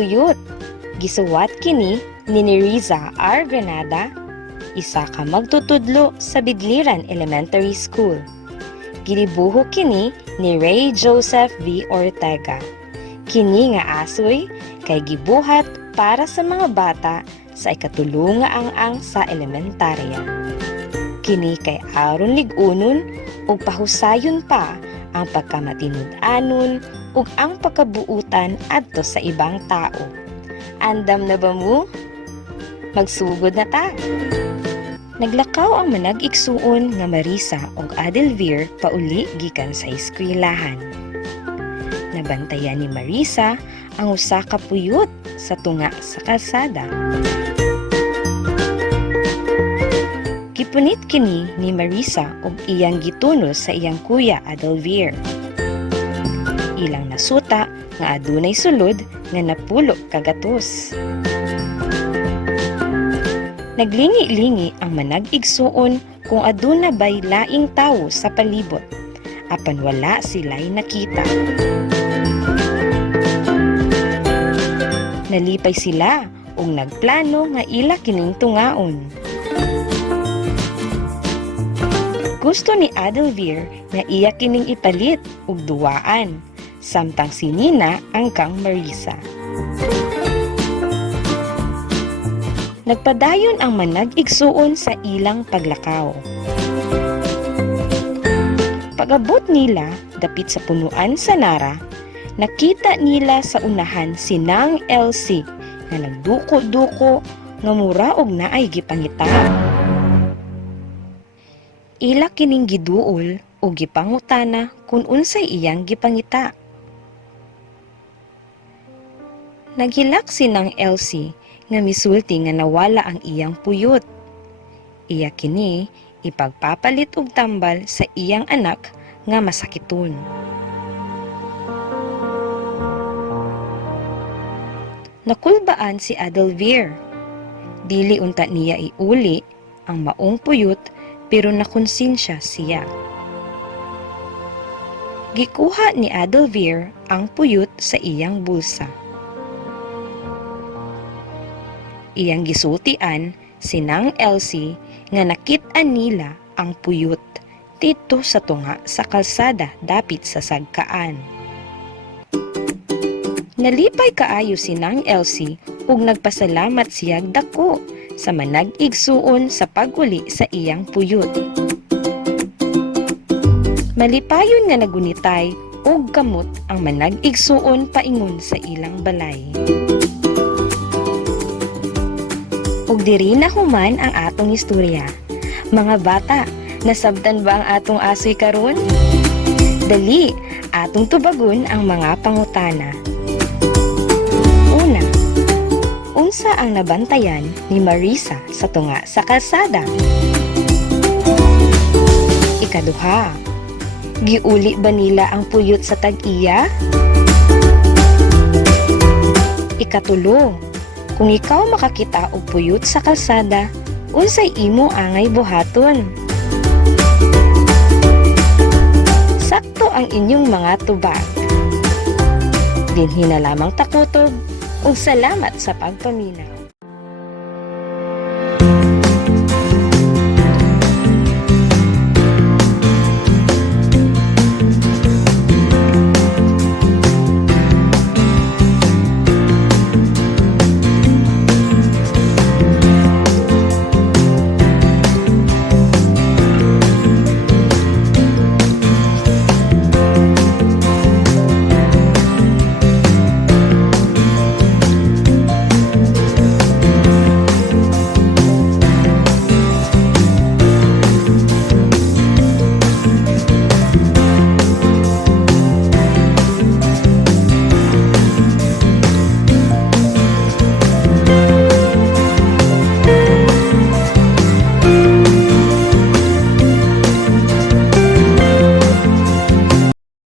puyot. Gisuwat kini ni Riza R. Granada, isa ka magtutudlo sa Bidliran Elementary School. Gilibuho kini ni Ray Joseph V. Ortega. Kini nga asoy kay gibuhat para sa mga bata sa ikatulong nga ang sa elementarya. Kini kay aron ligunon ug pahusayon pa ang pagkamatinud-anon ug ang pagkabuutan adto sa ibang tao. Andam na ba mo? Magsugod na ta! Naglakaw ang manag-igsuon nga Marisa ug Adelvir pauli gikan sa eskwelahan. Nabantayan ni Marisa ang usa ka puyot sa tunga sa kalsada. Gipunit kini ni Marisa ug iyang gitunos sa iyang kuya Adelvir. Ilang nasuta nga adunay sulod nga napulo kagatos. Naglingi-lingi ang manag-igsuon kung aduna bay laing tawo sa palibot, apan wala sila'y nakita. Nalipay sila ug nagplano nga ila kining tungaon. Gusto ni Adelvir na iya kining ipalit ug duwaan, samtang si Nina ang kang Marisa. Nagpadayon ang manag-igsuon sa ilang paglakaw. Pag-abot nila dapit sa punuan sa Nara, nakita nila sa unahan si Nang Elsie na nagduko-duko nga mura og naay gipangita. Ila kining giduol o gipangutana kung unsay iyang gipangita. Naghilak si Nang Elsie nga misulti nga nawala ang iyang puyot. Iya kini ipagpapalit og tambal sa iyang anak nga masakiton. Nakulbaan si Adelvir. Dili unta niya iuli ang maong puyot pero nakonsensya siya. Gikuha ni Adelvir ang puyot sa iyang bulsa. Iyang gisultian si Nang Elsie nga nakit-an nila ang puyot dito sa tunga sa kalsada dapit sa sagkaan. Nalipay kaayo si Nang Elsie ug nagpasalamat siyag dako sa manag-igsuon sa paguli sa iyang puyot. Malipayon nga nagunitay ug kamot ang manag-igsuon paingon sa ilang balay. Ug diri na human ang atong istorya. Mga bata, nasabtan ba ang atong asoy karon? Dali, atong tubagon ang mga pangutana. Una, unsa ang nabantayan ni Marisa sa tunga sa kalsada? Ikaduha, giuli ba nila ang puyot sa tag-iya? Ikatulo, kung ikaw makakita og puyot sa kalsada, unsay imo angay buhaton? Sakto ang inyong mga tubag. Dinhi na lamang takutob ug salamat sa pagpaminaw.